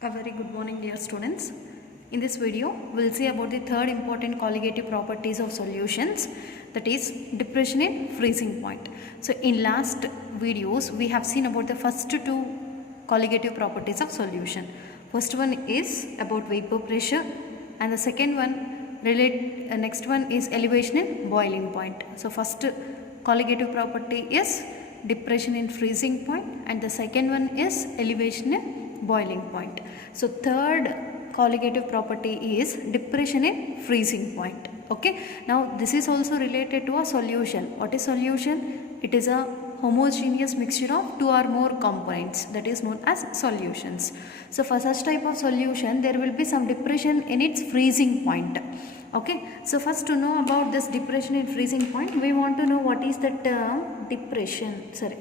A very good morning, dear students. In this video, we will see about the third important colligative properties of solutions, that is depression in freezing point. So in last videos, we have seen about the first two colligative properties of solution. First one is about vapor pressure, and the second one next one is elevation in boiling point. So first colligative property is depression in freezing point, and the second one is elevation in boiling point. So third colligative property is depression in freezing point. Okay, now this is also related to a solution. What is solution? It is a homogeneous mixture of two or more components, that is known as solutions. So for such type of solution, there will be some depression in its freezing point. Okay, so first to know about this depression in freezing point, we want to know what is the term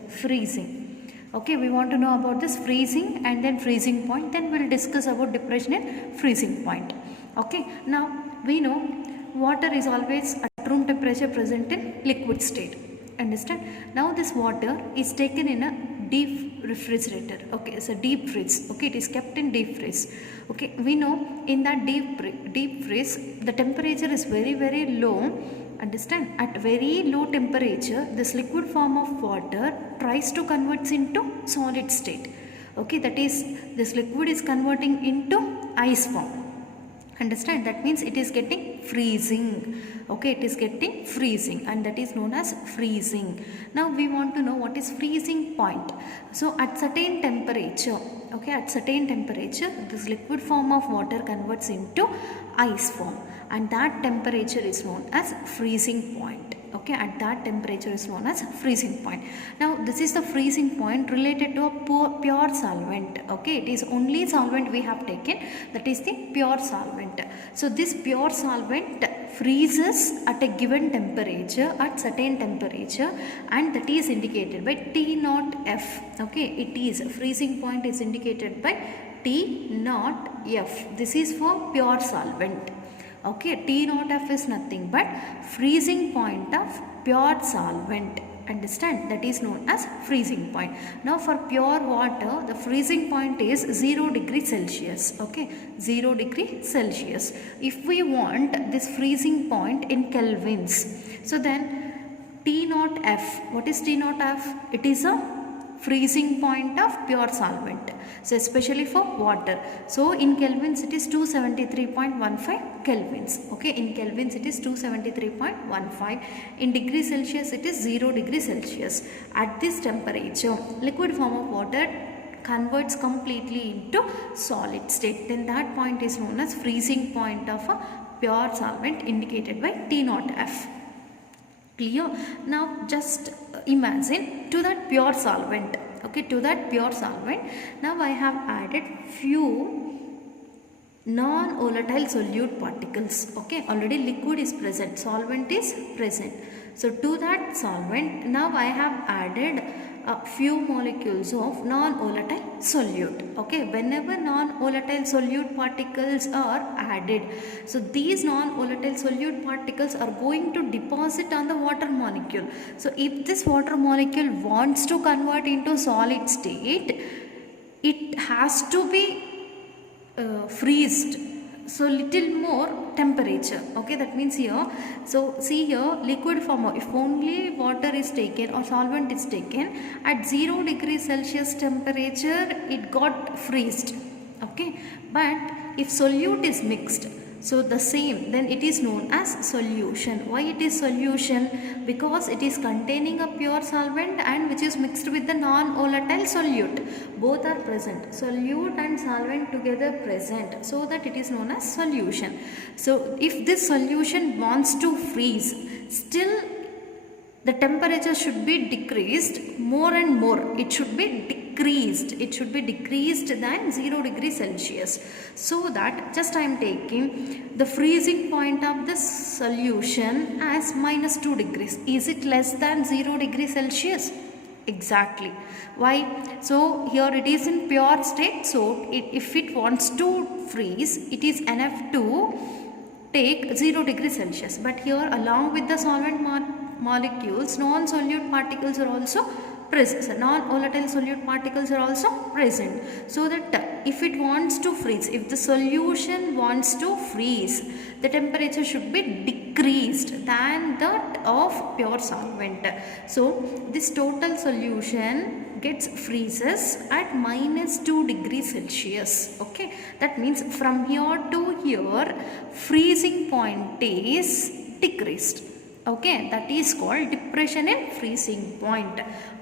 freezing. Okay, we want to know about this freezing and then freezing point, then we will discuss about depression in freezing point. Okay, now we know water is always at room temperature present in liquid state. Understand? Now this water is taken in a deep refrigerator. Okay, it's a deep freeze. Okay, it is kept in deep freeze. Okay, we know in that deep freeze the temperature is very low. Understand? At very low temperature, this liquid form of water tries to convert into solid state. Okay, that is, this liquid is converting into ice form. Understand? That means it is getting freezing. Okay, it is getting freezing, and that is known as freezing. Now we want to know what is freezing point. So at certain temperature, okay, at certain temperature, this liquid form of water converts into ice form, and that temperature is known as freezing point. Okay, at that temperature is known as freezing point. Now this is the freezing point related to a pure solvent. Okay, it is only solvent we have taken, that is the pure solvent. So this pure solvent freezes at a given temperature, at certain temperature, and that is indicated by T naught F. Okay, it is freezing point is indicated by T naught F. This is for pure solvent. Okay, T naught F is nothing but freezing point of pure solvent. Understand? That is known as freezing point. Now for pure water, the freezing point is 0 degree Celsius. Okay, 0 degree Celsius. If we want this freezing point in kelvins, so then T naught F, what is T naught F? It is a freezing point of pure solvent, so especially for water. So in kelvins it is 273.15 kelvins. Okay, in kelvins it is 273.15. in degree Celsius it is 0 degree Celsius. At this temperature, liquid form of water converts completely into solid state, then that point is known as freezing point of a pure solvent, indicated by T naught F. Clear? Now just imagine to that pure solvent. Okay, to that pure solvent, now I have added few non-volatile solute particles. Okay, already liquid is present, solvent is present. So to that solvent, now I have added a few molecules of non-volatile solute. Okay, whenever non-volatile solute particles are added, so these non-volatile solute particles are going to deposit on the water molecule. So if this water molecule wants to convert into solid state, it has to be freezed, so little more temperature. Okay, that means here, so see here, liquid form, if only water is taken or solvent is taken, at 0 degree Celsius temperature it got freezed. Okay, but if solute is mixed, so the same, then it is known as solution. Why it is solution? Because it is containing a pure solvent and which is mixed with the non-volatile solute. Both are present, solute and solvent together present, so that it is known as solution. So if this solution wants to freeze, still the temperature should be decreased more and more. It should be decreased. It should be decreased than 0 degree Celsius. So that just I am taking the freezing point of this solution as -2 degrees. Is it less than 0 degree Celsius? Exactly. Why? So here it is in pure state. So if it wants to freeze, it is enough to take 0 degree Celsius. But here along with the solvent molecules, non-solute particles are also present. So non-volatile solute particles are also present. So that if it wants to freeze, if the solution wants to freeze, the temperature should be decreased than that of pure solvent. So this total solution gets freezes at -2 degrees Celsius. Okay, that means from here to here freezing point is decreased. Okay, that is called depression in freezing point.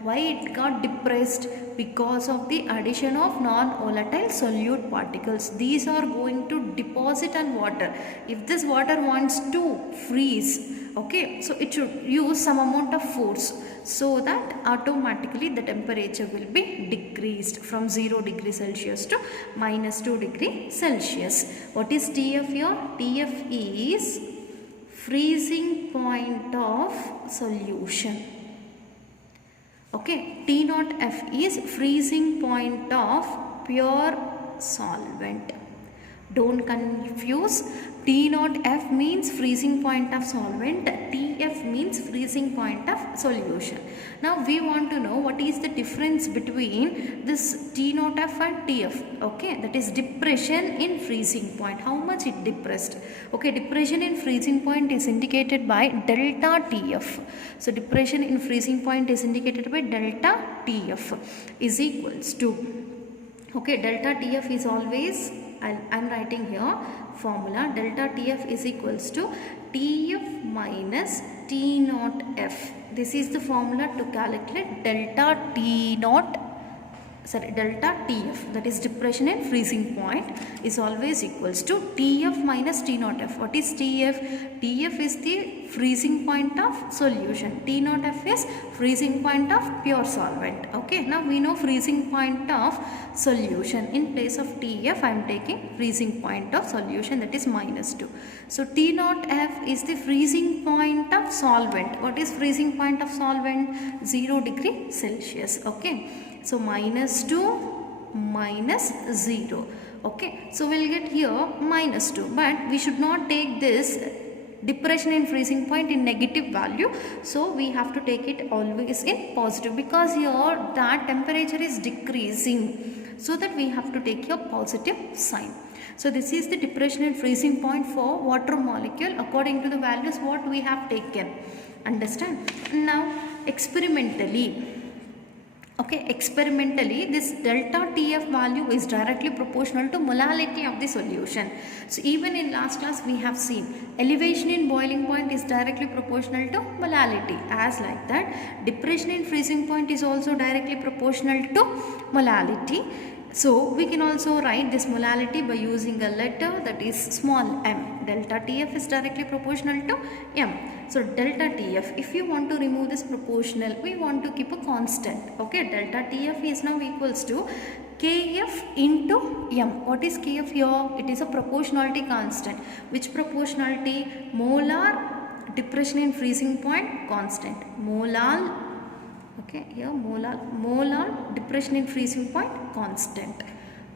Why it got depressed? Because of the addition of non-volatile solute particles. These are going to deposit on water. If this water wants to freeze, okay, so it should use some amount of force, so that automatically the temperature will be decreased from 0 degrees Celsius to -2 degrees Celsius. What is TF here? TF is freezing point of solution. Okay, T naught F is freezing point of pure solvent. Don't confuse. T naught F means freezing point of solvent. TF means freezing point of solution. Now we want to know what is the difference between this T naught F and TF. Okay, that is depression in freezing point. How much it depressed? Okay, depression in freezing point is indicated by delta TF. So depression in freezing point is indicated by delta TF is equals to, okay, delta TF is always, I'm writing here formula, delta TF is equals to TF minus T naught F. This is the formula to calculate delta delta TF, that is depression in freezing point, is always equals to TF minus T naught F. What is TF? TF is the freezing point of solution. T naught F is freezing point of pure solvent. Okay, now we know freezing point of solution. In place of TF, I am taking freezing point of solution, that is -2. So T naught F is the freezing point of solvent. What is freezing point of solvent? 0 degree Celsius. Okay. So -2 -0. Okay, so we'll get here -2, but we should not take this depression in freezing point in negative value, so we have to take it always in positive, because here that temperature is decreasing, so that we have to take your positive sign. So this is the depression in freezing point for water molecule according to the values what we have taken. Understand? Now experimentally, okay, experimentally this delta TF value is directly proportional to molality of the solution. So even in last class we have seen elevation in boiling point is directly proportional to molality. As like that, depression in freezing point is also directly proportional to molality. So we can also write this molality by using a letter, that is small m. Delta TF is directly proportional to m. So delta TF, if you want to remove this proportional, we want to keep a constant. Okay, delta TF is now equals to Kf into m. What is Kf here? It is a proportionality constant. Which proportionality? Molar depression in freezing point constant. Molar, okay, here molar depression in freezing point constant.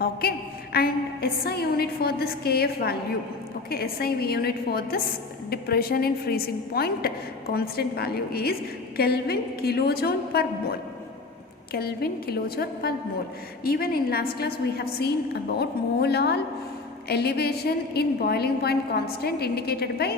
Okay, and SI unit for this Kf value, okay, SI unit for this depression in freezing point constant value is Kelvin kilojoule per mole. Kelvin kilojoule per mole. Even in last class we have seen about molar elevation in boiling point constant indicated by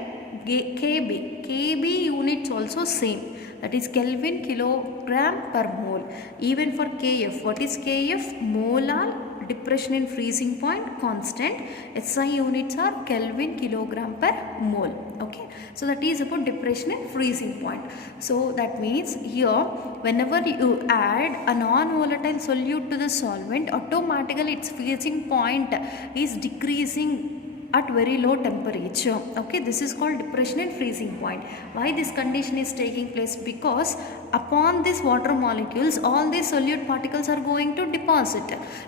Kb. Kb units also same, that is Kelvin kilogram per mole. Even for Kf, what is Kf? Molar depression in freezing point constant. SI units are Kelvin kilogram per mole. Okay, so that is about depression in freezing point. So that means here whenever you add a non-volatile solute to the solvent, automatically its freezing point is decreasing at very low temperature. Okay, this is called depression in freezing point. Why this condition is taking place? Because upon these water molecules, all these solute particles are going to deposit.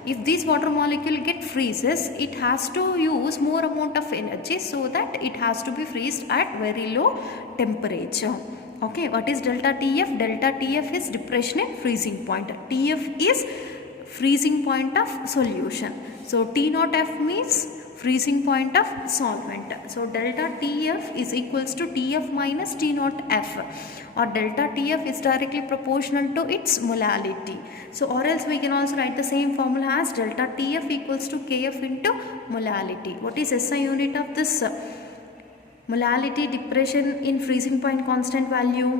If this water molecule get freezes, it has to use more amount of energy, so that it has to be freezed at very low temperature. Okay, what is delta TF? Delta TF is depression in freezing point. TF is freezing point of solution. So T naught F means freezing point of solvent. So delta TF is equals to TF minus T naught F, or delta TF is directly proportional to its molality. So or else we can also write the same formula as delta TF equals to KF into molality. What is SI unit of this? Molality depression in freezing point constant value,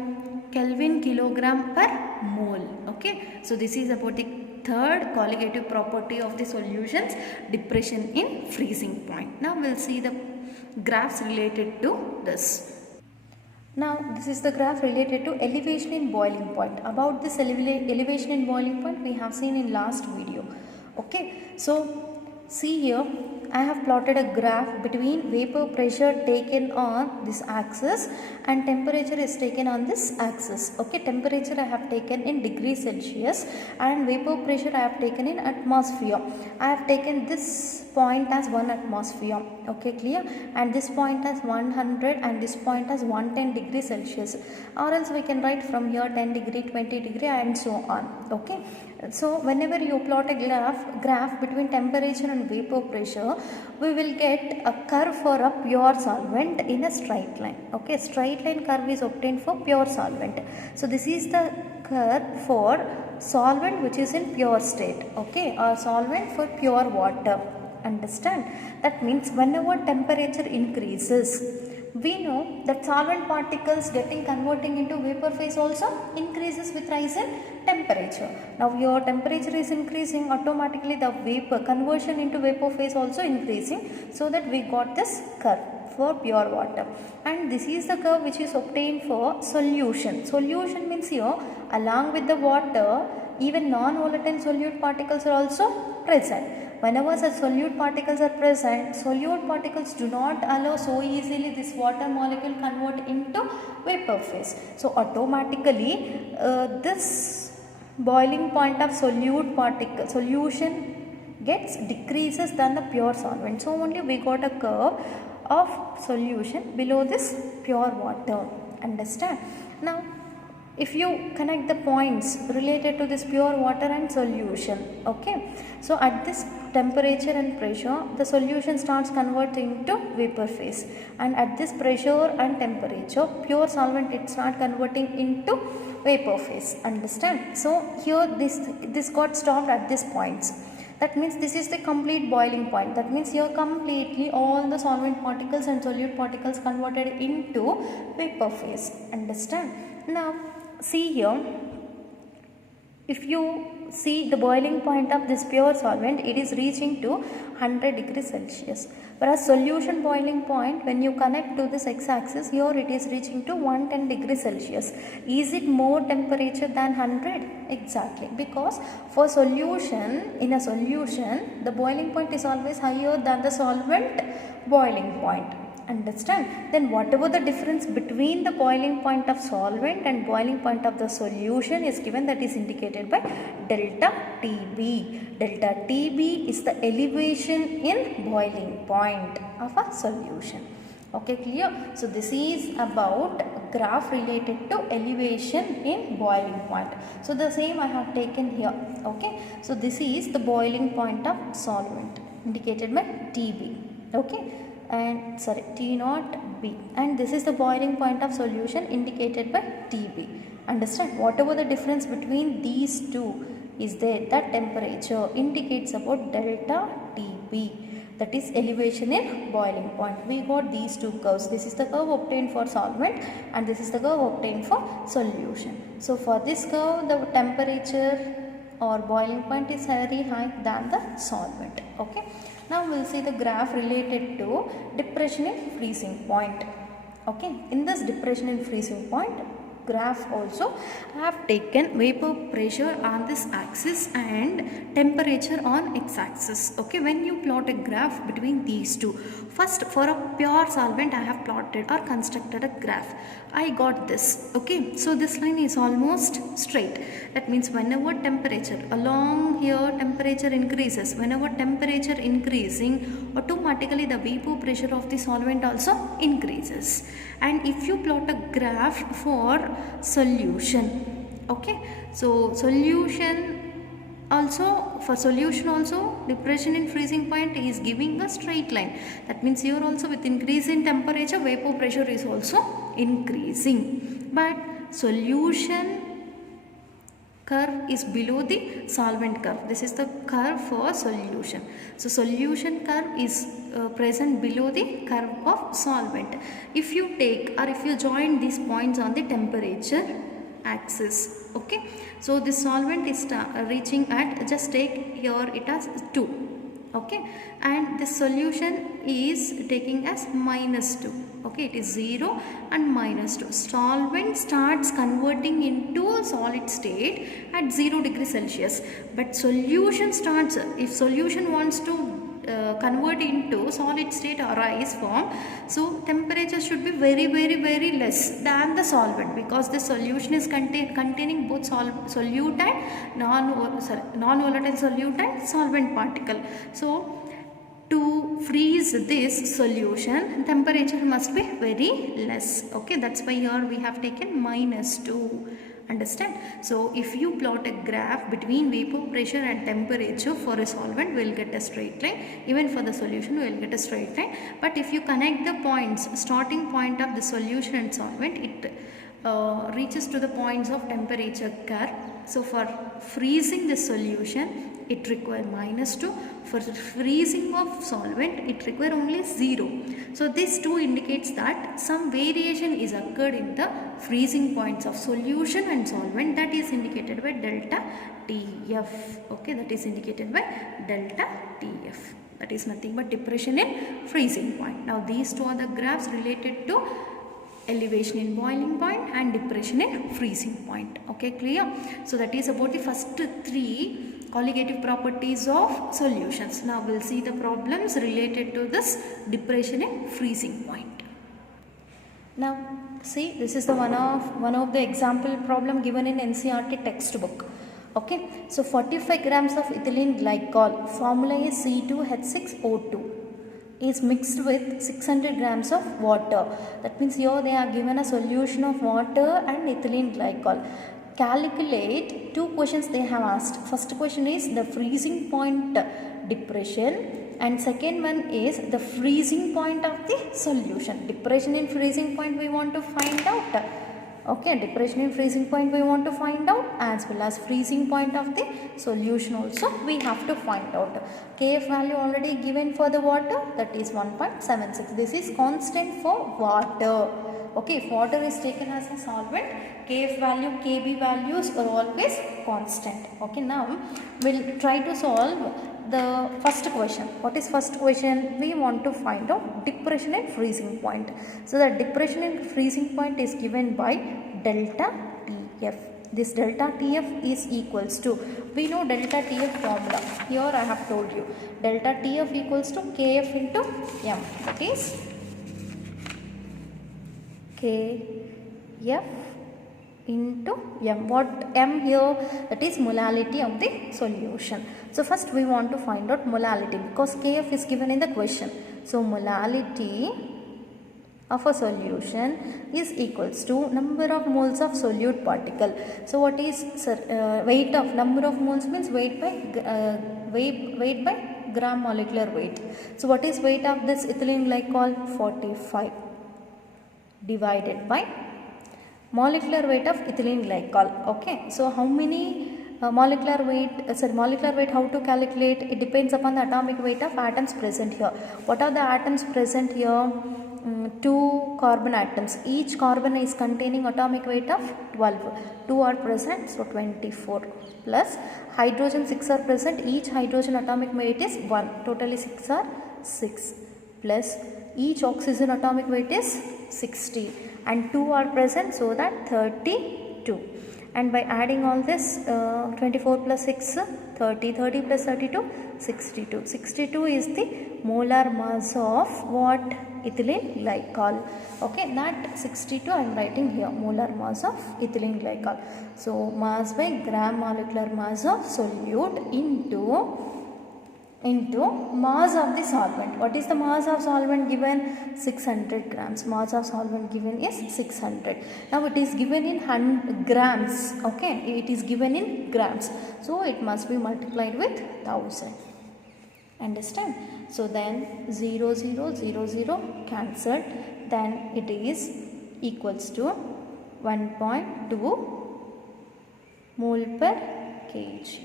Kelvin kilogram per mole. Okay, so this is about the third colligative property of the solutions, depression in freezing point. Now we'll see the graphs related to this. Now this is the graph related to elevation in boiling point. About this elevation in boiling point we have seen in last video. Okay, so see here, I have plotted a graph between vapor pressure taken on this axis and temperature is taken on this axis. Okay, temperature I have taken in degrees Celsius and vapor pressure I have taken in atmosphere. I have taken this point as 1 atmosphere. Okay, clear? And this point as 100 and this point as 110 degrees Celsius. Or else we can write from here 10 degree, 20 degree and so on. Okay. So whenever you plot a graph between temperature and vapor pressure, we will get a curve for a pure solvent in a straight line. Okay, straight line curve is obtained for pure solvent. So this is the curve for solvent which is in pure state. Okay, or solvent for pure water. Understand? That means whenever temperature increases, we know that solvent particles converting into vapor phase also increases with rise in temperature. Now your temperature is increasing, automatically the vapor conversion into vapor phase also increasing, so that we got this curve for pure water. And this is the curve which is obtained for solution. Solution means here along with the water, even non-volatile solute particles are also present. Whenever such solute particles are present, solute particles do not allow so easily this water molecule convert into vapor phase. So automatically this boiling point of solute particle solution gets decreases than the pure solvent. So only we got a curve of solution below this pure water. Understand? Now if you connect the points related to this pure water and solution, okay, so at this temperature and pressure the solution starts converting into vapor phase, and at this pressure and temperature pure solvent it start converting into vapor phase. Understand? So here this got stopped at this points. That means this is the complete boiling point. That means here completely all the solvent particles and solute particles converted into vapor phase. Understand? Now see here, if you see the boiling point of this pure solvent, it is reaching to 100 degrees Celsius. Whereas solution boiling point, when you connect to this x-axis, here it is reaching to 110 degrees Celsius. Is it more temperature than 100? Exactly, because for solution, in a solution, the boiling point is always higher than the solvent boiling point. Understand? Then whatever the difference between the boiling point of solvent and boiling point of the solution is given, that is indicated by delta TB. Delta TB is the elevation in boiling point of a solution. Okay, clear? So this is about graph related to elevation in boiling point. So the same I have taken here. Okay, so this is the boiling point of solvent indicated by TB. Okay, and sorry, T naught B, and this is the boiling point of solution indicated by TB. Understand? Whatever the difference between these two is there, that temperature indicates about delta TB, that is elevation in boiling point. We got these two curves. This is the curve obtained for solvent and this is the curve obtained for solution. So for this curve the temperature or boiling point is very high than the solvent. Okay. Now we will see the graph related to depression in freezing point. Okay, in this depression in freezing point graph also I have taken vapor pressure on this axis and temperature on x-axis. Okay, when you plot a graph between these two, first for a pure solvent I have plotted or constructed a graph. I got this. Okay, so this line is almost straight. That means whenever temperature along here temperature increases, whenever temperature increasing, automatically the vapor pressure of the solvent also increases. And if you plot a graph for solution, okay, so solution Also for solution also, depression in freezing point is giving a straight line. That means here also with increase in temperature, vapor pressure is also increasing. But solution curve is below the solvent curve. This is the curve for solution. So solution curve is present below the curve of solvent. If you take or if you join these points on the temperature axis, okay, so the solvent is reaching at, just take here it as 2, okay, and the solution is taking as -2, okay, it is 0 and -2. Solvent starts converting into a solid state at 0 degree Celsius, but solution starts, if solution wants to convert into solid state or ice form, so temperature should be very less than the solvent, because the solution is containing both solute and non-volatile solute and solvent particle. So to freeze this solution, temperature must be very less, okay, that's why here we have taken -2. Understand? So if you plot a graph between vapor pressure and temperature for a solvent, we will get a straight line. Even for the solution we will get a straight line. But if you connect the points, starting point of the solution and solvent, it reaches to the points of temperature curve. So for freezing the solution, it requires -2. For freezing of solvent, it requires only 0. So this 2 indicates that some variation is occurred in the freezing points of solution and solvent. That is indicated by delta TF. Okay, that is indicated by delta TF. That is nothing but depression in freezing point. Now these two are the graphs related to elevation in boiling point and depression in freezing point. Okay, clear? So that is about the first 3 colligative properties of solutions. Now we'll see the problems related to this depression in freezing point. Now see, this is the one of the example problem given in NCERT textbook. Okay, so 45 grams of ethylene glycol, formula is C2H6O2, is mixed with 600 grams of water. That means here they are given a solution of water and ethylene glycol. Calculate, 2 questions they have asked. First question is the freezing point depression, and second one is the freezing point of the solution. Depression in freezing point we want to find out. Okay, depression in freezing point we want to find out, as well as freezing point of the solution also we have to find out. Kf value already given for the water, that is 1.76. This is constant for water. Okay, if water is taken as a solvent, Kf value, Kb values are always constant. Okay, now we'll try to solve the first question. What is first question? We want to find out depression in freezing point. So the depression in freezing point is given by delta TF. This delta TF is equals to, we know delta TF formula. Here I have told you. Delta TF equals to Kf into M. That is Kf into M. What M here? That is molality of the solution. So first we want to find out molality, because Kf is given in the question. So molality of a solution is equals to number of moles of solute particle. So what is weight of, number of moles means weight by gram molecular weight. So what is weight of this ethylene glycol? 45 divided by molecular weight of ethylene glycol. Okay, so how many molecular weight, how to calculate? It depends upon the atomic weight of atoms present here. What are the atoms present here? 2 carbon atoms. Each carbon is containing atomic weight of 12. 2 are present, so 24, plus hydrogen 6 are present. Each hydrogen atomic weight is 1. Totally 6 are 6, plus each oxygen atomic weight is 60, and 2 are present, so that 32. And by adding all this, 24 plus 6, 30, 30 plus 32, 62. 62 is the molar mass of what? Ethylene glycol. Okay, that 62 I am writing here, molar mass of ethylene glycol. So mass by gram molecular mass of solute into into mass of the solvent. What is the mass of solvent given? 600 grams. Mass of solvent given is 600. Now it is given in grams. Okay, it is given in grams. So it must be multiplied with 1000. Understand? So then 0, 0, 0, 0 cancelled. Then it is equals to 1.2 mole per kg.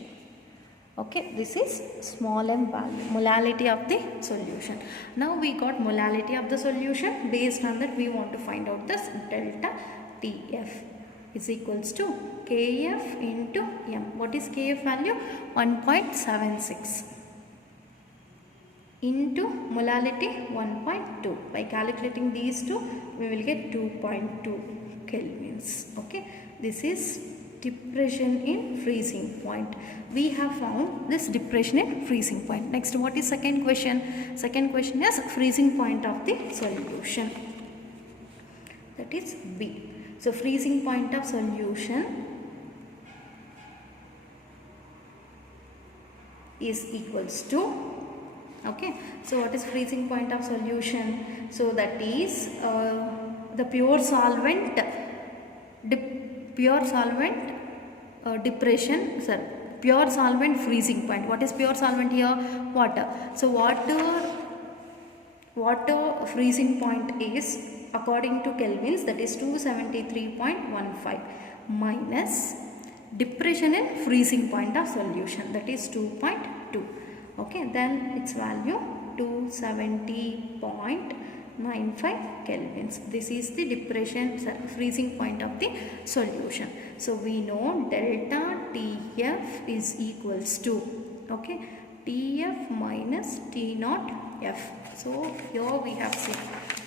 Okay, this is small m value, molality of the solution. Now we got molality of the solution. Based on that, we want to find out this delta TF is equals to KF into M. What is KF value? 1.76 into molality 1.2. By calculating these two, we will get 2.2 kelvins. Okay, this is depression in freezing point. We have found this depression in freezing point. Next, what is second question? Second question is freezing point of the solution. That is B. So freezing point of solution is equals to, okay, so what is freezing point of solution? So that is the pure solvent depression, pure solvent freezing point. What is pure solvent here? Water. So water freezing point is according to Kelvins, that is 273.15 minus depression in freezing point of solution, that is 2.2. Okay, then its value 270.95 kelvins. This is the depression freezing point of the solution. So we know delta TF is equals to, okay, TF minus T naught F. So here we have seen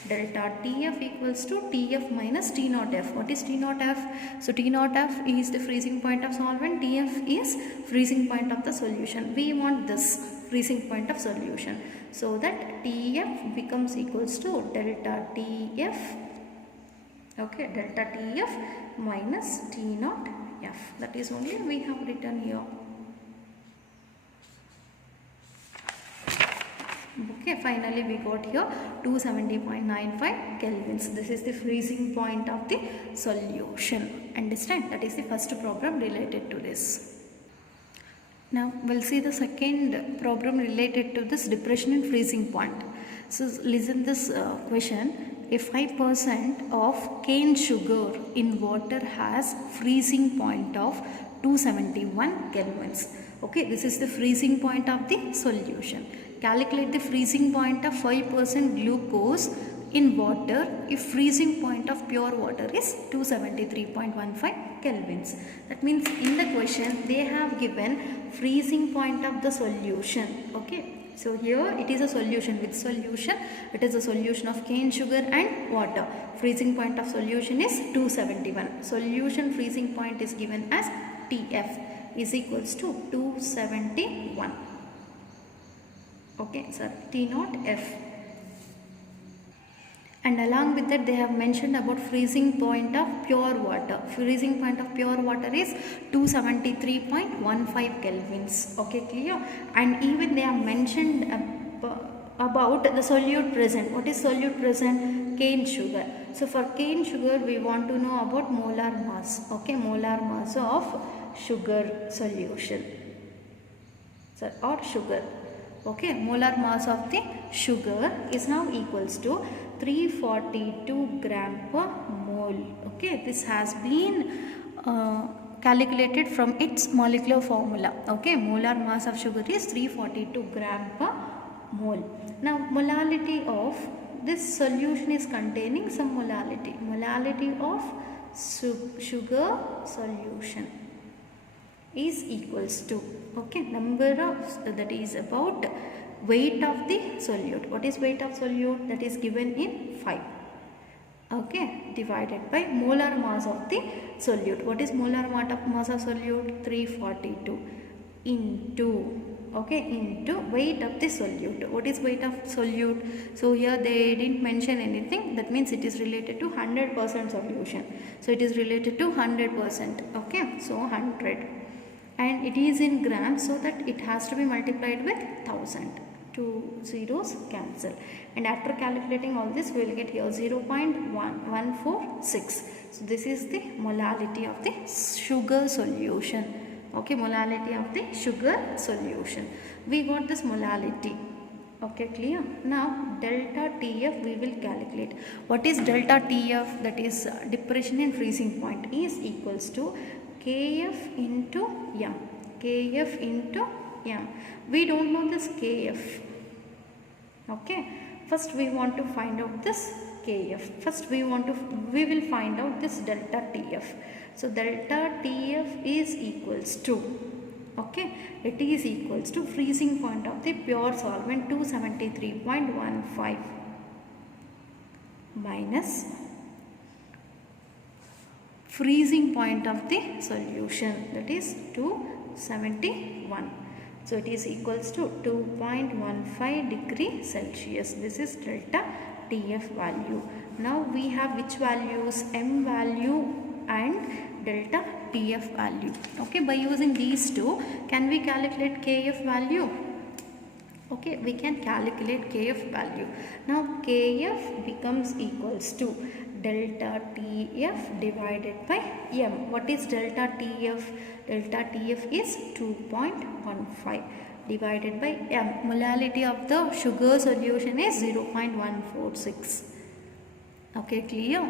delta TF equals to TF minus T naught F. What is T naught F? So T naught F is the freezing point of solvent, TF is freezing point of the solution. We want this freezing point of solution. So that TF becomes equals to delta TF, okay, delta TF minus T naught F. That is only we have written here. Okay, finally we got here 270.95 kelvins. This is the freezing point of the solution. Understand? That is the first problem related to this. Now we'll see the second problem related to this depression and freezing point. So listen this question. A 5% of cane sugar in water has freezing point of 271 kelvins. Okay, this is the freezing point of the solution. Calculate the freezing point of 5% glucose in water if freezing point of pure water is 273.15 kelvins. That means in the question they have given freezing point of the solution. Okay, so here it is a solution. With solution, it is a solution of cane sugar and water. Freezing point of solution is 271. Solution freezing point is given as TF is equals to 271. Okay, sir, T naught F. And along with that they have mentioned about freezing point of pure water. Freezing point of pure water is 273.15 kelvins. Okay, clear? And even they have mentioned about the solute present. What is solute present? Cane sugar. So for cane sugar we want to know about molar mass. Okay, molar mass of sugar solution, sir, or sugar. Okay, molar mass of the sugar is now equals to 342 gram per mole. Okay, this has been calculated from its molecular formula. Okay, molar mass of sugar is 342 gram per mole. Now molality of this solution is containing some molality. Molality of sugar solution is equals to, okay, number of, that is about weight of the solute. What is weight of solute? That is given in 5. Okay, divided by molar mass of the solute. What is molar mass of solute? 342 into, okay, into weight of the solute. What is weight of solute? So here they didn't mention anything. That means it is related to 100% solution. So it is related to 100%. Okay, so 100. and it is in grams, so that it has to be multiplied with 1000. Two zeros cancel, and after calculating all this we will get here 0.1146. so this is the molality of the sugar solution. Okay, molality of the sugar solution. We got this molality. Okay, clear? Now delta TF we will calculate. What is delta TF? That is depression in freezing point, is equals to KF into M. KF into M. We don't know this KF. Okay, first we want to find out this KF. First we will find out this delta TF. So delta TF is equals to, okay, it is equals to freezing point of the pure solvent 273.15 minus freezing point of the solution, that is 271. So it is equals to 2.15 degree Celsius. This is delta TF value. Now we have which values? M value and delta TF value. Okay, by using these two, can we calculate KF value? Okay, we can calculate KF value. Now KF becomes equals to delta TF divided by M. What is delta TF? Delta TF is 2.15 divided by M. Molality of the sugar solution is 0.146. Okay, clear?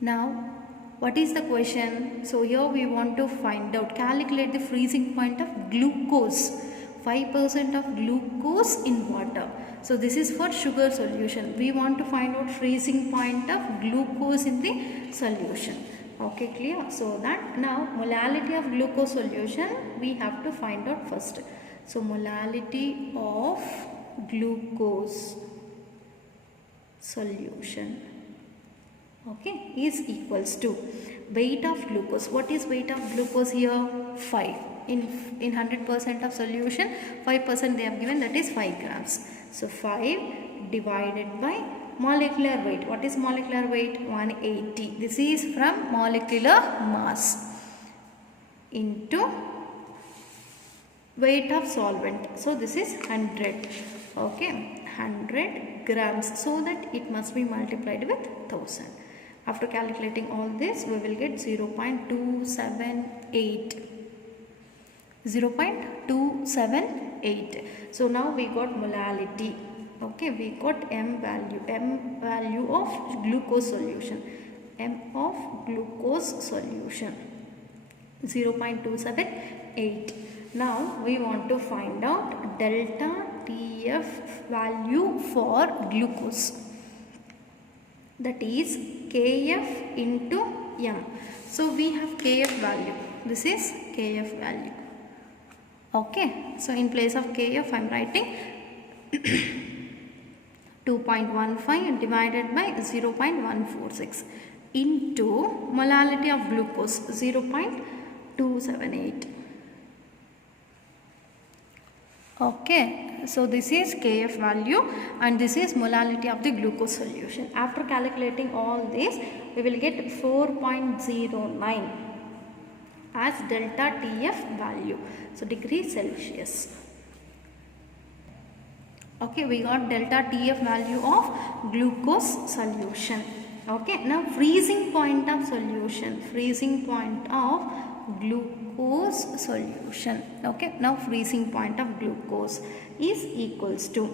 Now what is the question? So here we want to find out, calculate the freezing point of glucose. 5% of glucose in water. So this is for sugar solution. We want to find out freezing point of glucose in the solution. Okay, clear? So that now molality of glucose solution we have to find out first. So molality of glucose solution, okay, is equals to weight of glucose. What is weight of glucose here? 5. In 100% of solution, 5% they have given, that is 5 grams. So 5 divided by molecular weight. What is molecular weight? 180. This is from molecular mass into weight of solvent. So this is 100. Okay, 100 grams. So that it must be multiplied with 1000. After calculating all this, we will get 0.278. 0.278. So now we got molality. Okay, we got M value of glucose solution. M of glucose solution 0.278. Now we want to find out delta TF value for glucose. That is KF into M. So we have KF value. This is KF value. Okay, so in place of KF I am writing 2.15 divided by 0.146 into molality of glucose 0.278. Okay, so this is KF value and this is molality of the glucose solution. After calculating all this, we will get 4.09 as delta TF value. So degree Celsius. Okay, we got delta TF value of glucose solution. Okay, now freezing point of solution, freezing point of glucose solution. Okay, now freezing point of glucose is equals to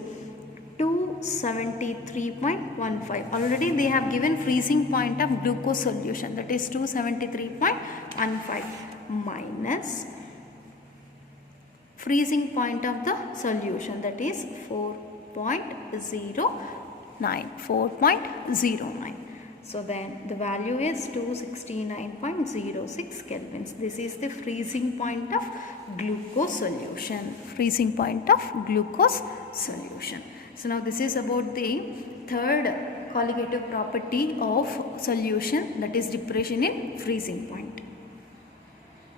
273.15. Already they have given freezing point of glucose solution, that is 273.15 minus freezing point of the solution, that is 4.09. So then the value is 269.06 kelvins. This is the freezing point of glucose solution. Freezing point of glucose solution. So now this is about the third colligative property of solution, that is depression in freezing point.